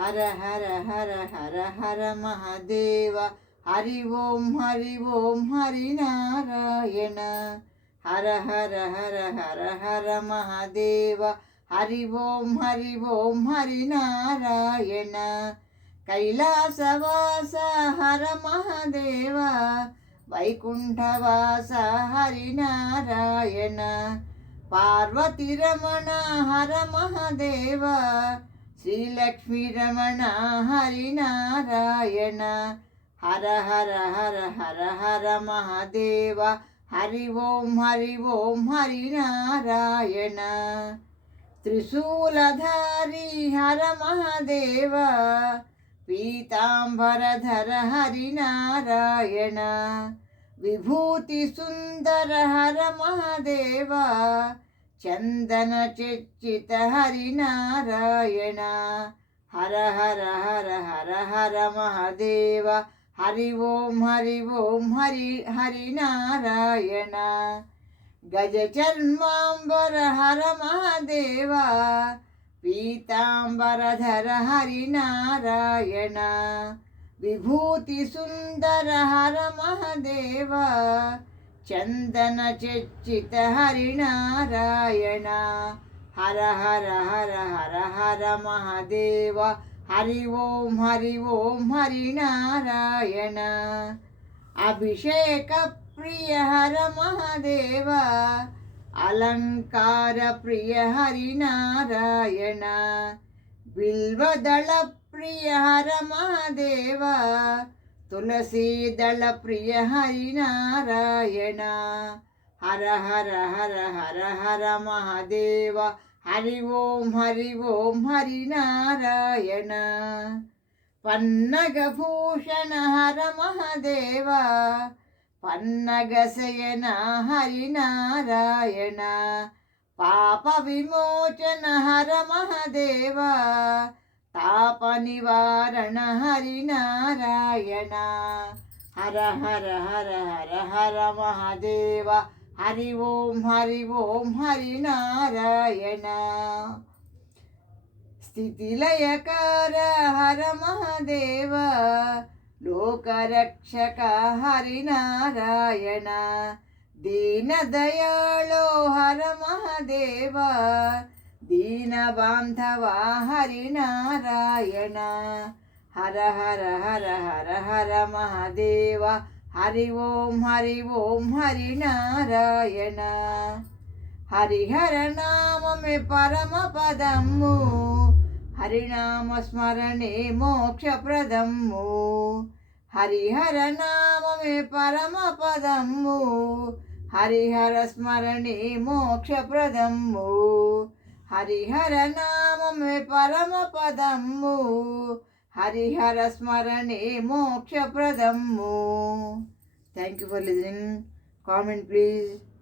హర హర హర హర హర మహాదేవ. హరి ఓం హరి నారాయణ. హర హర హర హర హర మహాదేవ. హరి ఓం హరి నారాయణ. కైలాసవాస హర మహాదేవ. వైకుంఠవాస హరి నారాయణ. పార్వతీరమణ హర మహాదేవ. శ్రీలక్ష్మీ రమణ హరి నారాయణ. హర హర హర హర హర మహాదేవ. హరి ఓం హరి నారాయణ. త్రిశూలధారి హర మహాదేవ. పీతాంబరధర హరి నారాయణ. విభూతి సుందర హర మహాదేవ. చందన చర్చిత హరి నారాయణ. హర హర హర హర హర మహాదేవ. హరి ఓం హరి నారాయణ. గజ చర్మాంబర హర మహాదేవ. పీతాంబరధర హరి నారాయణ. విభూతి సుందర హర మహాదేవ. చందన చర్చిత హరి నారాయణ. హర హర హర హర హర మహాదేవ. హరి ఓం హరి నారాయణ. అభిషేక ప్రియ హర మహాదేవ. అలంకార ప్రియ హరి నారాయణ. బిల్వదళ ప్రియ హర మహాదేవ. తులసీదళ ప్రియ హరి నారాయణ. హర హర హర హర హర మహాదేవ. హరి ఓం హరి నారాయణ. పన్నగభూషణ హర మహాదేవ. పన్నగ శయన హరి నారాయణ. పాప విమోచన హర మహాదేవ. తాప నివారణ హరి నారాయణ. హర హర హర హర హర మహాదేవ. హరి ఓం హరి నారాయణ. స్థితిలయకార హర మహాదేవ. లోకరక్షక హరి నారాయణ. దీనదయాళో హర మహాదేవ. దీన బాంధవ హరి నారాయణ. హర హర హర హర హర మహాదేవ. హరి ఓం హరి నారాయణ. హరిహర నామమే పరమ పదము. హరినామ స్మరణే మోక్షప్రదము. హరిహర నామమే పరమ పదము. హరిహర స్మరణే మోక్షప్రదము. హరిహర నామమే పరమ పదము. హరిహర స్మరణే మోక్షప్రదము. Thank you for listening. Comment please.